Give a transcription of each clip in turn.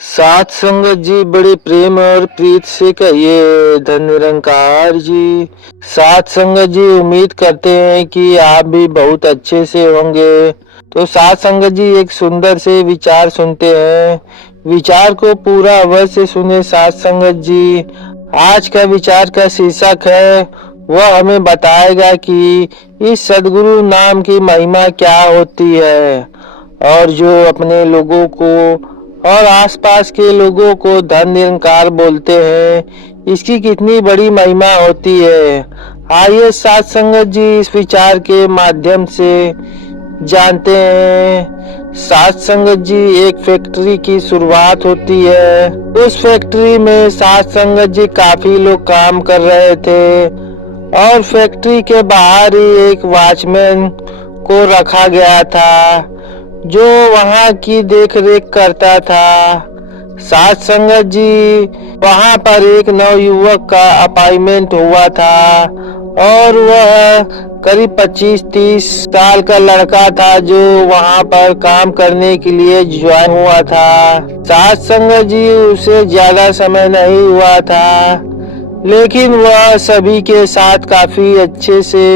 सात संगत जी बड़े प्रेम और प्रीत से कहिए धन निरंकार जी। सात संगत जी उम्मीद करते हैं कि आप भी बहुत अच्छे से होंगे। तो सात संगत जी एक सुंदर से विचार सुनते हैं। विचार को पूरा अवश्य सुने सात संगत जी। आज का विचार का शीर्षक है, वह हमें बताएगा कि इस सदगुरु नाम की महिमा क्या होती है और जो अपने लोगों को और आसपास के लोगों को धन निरंकार बोलते हैं, इसकी कितनी बड़ी महिमा होती है। आइए सात संगत जी इस विचार के माध्यम से जानते हैं। सात संगत जी एक फैक्ट्री की शुरुआत होती है। उस फैक्ट्री में सात संगत जी काफी लोग काम कर रहे थे और फैक्ट्री के बाहर ही एक वॉचमैन को रखा गया था जो वहां की देख रेख करता था। सात संगत जी वहां पर एक नवयुवक का अपॉइंटमेंट हुआ था और वह करीब 25-30 साल का लड़का था जो वहां पर काम करने के लिए ज्वाइन हुआ था। सात संगत जी उसे ज्यादा समय नहीं हुआ था, लेकिन वह सभी के साथ काफी अच्छे से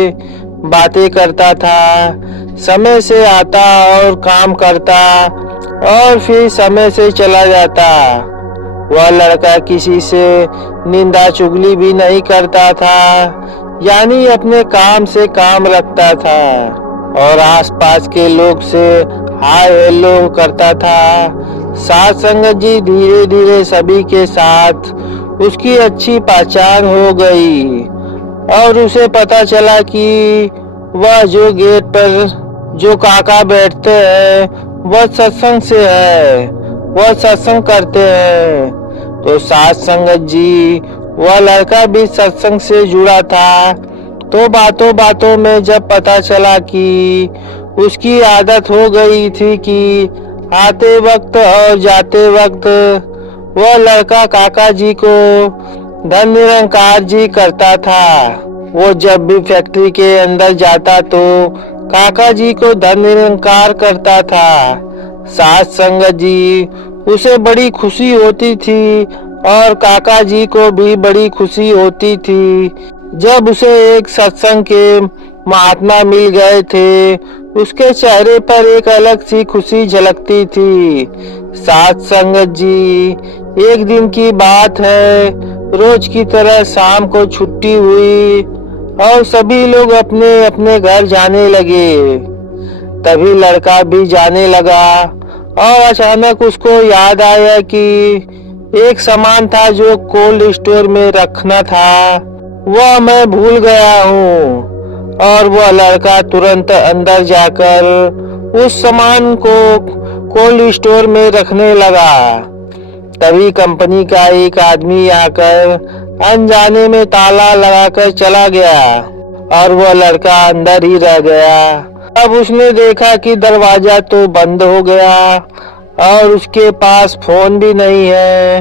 बातें करता था, समय से आता और काम करता और फिर समय से चला जाता। वह लड़का किसी से निंदा चुगली भी नहीं करता था, यानी अपने काम से काम रखता था और आसपास के लोग से हाय हेलो करता था। सात संगत जी धीरे धीरे सभी के साथ उसकी अच्छी पहचान हो गई और उसे पता चला कि वह जो गेट पर जो काका बैठते हैं वह सत्संग से है, वह सत्संग करते हैं। तो सात संगत जी वह लड़का भी सत्संग से जुड़ा था। तो बातों बातों में जब पता चला कि उसकी आदत हो गई थी कि आते वक्त और जाते वक्त वह लड़का काका जी को धन निरंकार जी करता था। वो जब भी फैक्ट्री के अंदर जाता तो काका जी को धन निरंकार करता था। सात संगत जी उसे बड़ी खुशी होती थी और काका जी को भी बड़ी खुशी होती थी जब उसे एक सत्संग के महात्मा मिल गए थे। उसके चेहरे पर एक अलग सी खुशी झलकती थी। सात संगत जी एक दिन की बात है, रोज की तरह शाम को छुट्टी हुई और सभी लोग अपने अपने घर जाने लगे। तभी लड़का भी जाने लगा और अचानक उसको याद आया कि एक सामान था जो कोल्ड स्टोर में रखना था, वह मैं भूल गया हूँ। और वह लड़का तुरंत अंदर जाकर उस सामान को कोल्ड स्टोर में रखने लगा। तभी कंपनी का एक आदमी आकर अनजाने में ताला लगाकर चला गया और वह लड़का अंदर ही रह गया। अब उसने देखा कि दरवाजा तो बंद हो गया और उसके पास फोन भी नहीं है,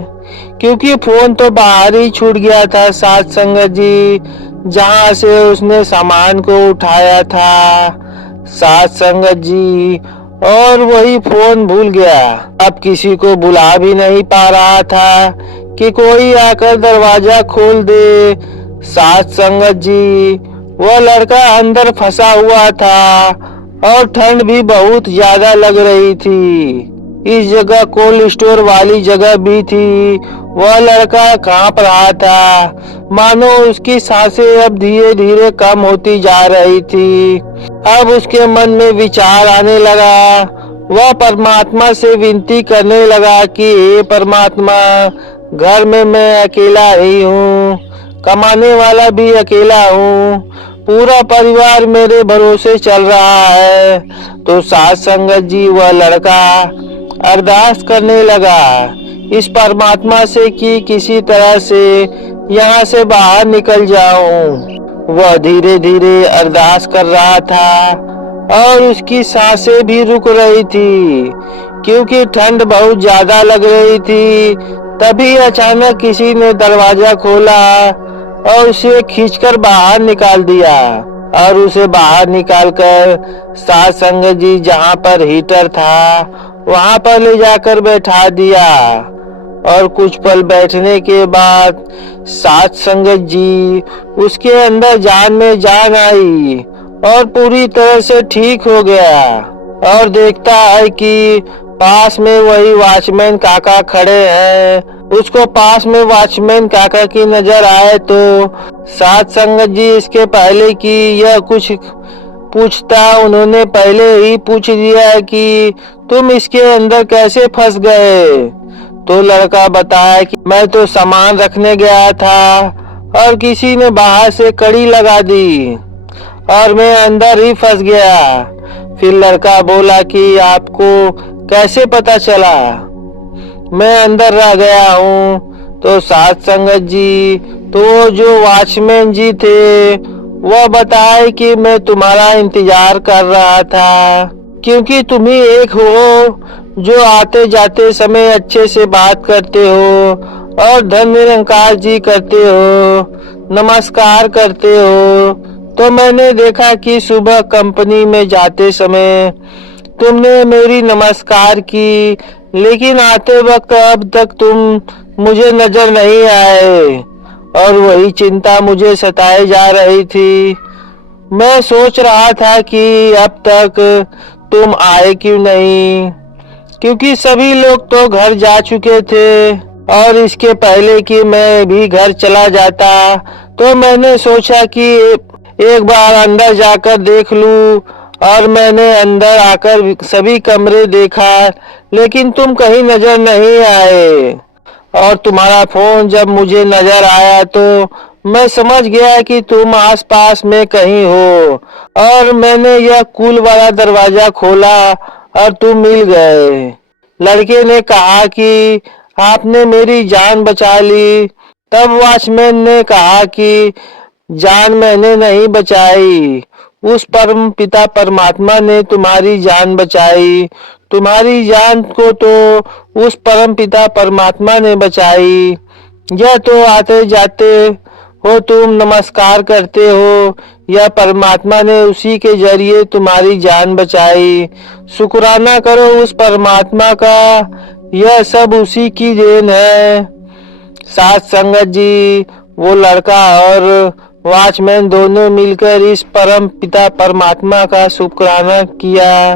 क्योंकि फोन तो बाहर ही छूट गया था सात संगत जी, जहां से उसने सामान को उठाया था। सात संगत जी और वही फोन भूल गया। अब किसी को बुला भी नहीं पा रहा था कि कोई आकर दरवाजा खोल दे। सात संगत जी वह लड़का अंदर फंसा हुआ था और ठंड भी बहुत ज्यादा लग रही थी। इस जगह कोल्ड स्टोर वाली जगह भी थी। वह लड़का कांप रहा था, मानो उसकी सांसें अब धीरे धीरे कम होती जा रही थी। अब उसके मन में विचार आने लगा। वह परमात्मा से विनती करने लगा कि हे परमात्मा, घर में मैं अकेला ही हूँ, कमाने वाला भी अकेला हूँ, पूरा परिवार मेरे भरोसे चल रहा है। तो सात संगत जी वह लड़का अरदास करने लगा इस परमात्मा से कि किसी तरह से यहाँ से बाहर निकल जाऊं। वह धीरे धीरे अरदास कर रहा था और उसकी सांसें भी रुक रही थी क्योंकि ठंड बहुत ज्यादा लग रही थी। तभी अचानक किसी ने दरवाजा खोला और उसे खींचकर बाहर निकाल दिया और उसे बाहर निकालकर सात संगत जी जहाँ पर हीटर था वहां पर ले जाकर बैठा दिया और कुछ पल बैठने के बाद साथ संगत जी उसके अंदर जान में जान आई और पूरी तरह से ठीक हो गया। और देखता है कि पास में वही वॉचमैन काका खड़े हैं। उसको पास में वॉचमैन काका की नजर आए तो साथ संगत जी इसके पहले कि यह कुछ पूछता उन्होंने पहले ही पूछ लिया कि तुम इसके अंदर कैसे फंस गए। तो लड़का बताया कि मैं तो सामान रखने गया था और किसी ने बाहर से कड़ी लगा दी और मैं अंदर ही फंस गया। फिर लड़का बोला कि आपको कैसे पता चला? मैं अंदर रह गया हूँ। तो साथ संगत जी तो जो वॉचमैन जी थे वह बताए कि मैं तुम्हारा इंतजार कर रहा था क्योंकि तुम ही एक हो जो आते जाते समय अच्छे से बात करते हो और धन निरंकार जी करते हो, नमस्कार करते हो। तो मैंने देखा कि सुबह कंपनी में जाते समय तुमने मेरी नमस्कार की, लेकिन आते वक्त अब तक तुम मुझे नजर नहीं आए और वही चिंता मुझे सताए जा रही थी। मैं सोच रहा था कि अब तक तुम आए क्यों नहीं, क्योंकि सभी लोग तो घर जा चुके थे और इसके पहले कि मैं भी घर चला जाता तो मैंने सोचा कि एक बार अंदर जाकर देख लूं। और मैंने अंदर आकर सभी कमरे देखा, लेकिन तुम कहीं नजर नहीं आए और तुम्हारा फोन जब मुझे नजर आया तो मैं समझ गया कि तुम आसपास में कहीं हो और मैंने यह कूल वाला दरवाजा खोला और तुम मिल गए। लड़के ने कहा कि आपने मेरी जान बचा ली। तब वॉचमैन ने कहा कि जान मैंने नहीं बचाई, उस परम पिता परमात्मा ने तुम्हारी जान बचाई। तुम्हारी जान को तो उस परम पिता परमात्मा ने बचाई। यह तो आते जाते हो तुम नमस्कार करते हो, यह परमात्मा ने उसी के जरिए तुम्हारी जान बचाई। शुक्राना करो उस परमात्मा का, यह सब उसी की देन है। साथ संगत जी वो लड़का और वॉचमैन दोनों मिलकर इस परम पिता परमात्मा का शुक्राना किया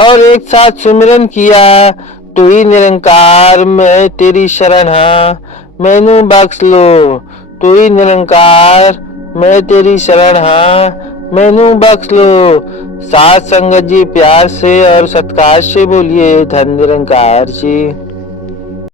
और एक साथ सिमरन किया। तू ही निरंकार मैं तेरी शरण हाँ, मैनू बख्श लो। तू ही निरंकार मैं तेरी शरण हाँ, मैनू बख्श लो। साथ संगत जी प्यार से और सत्कार से बोलिए धन निरंकार जी।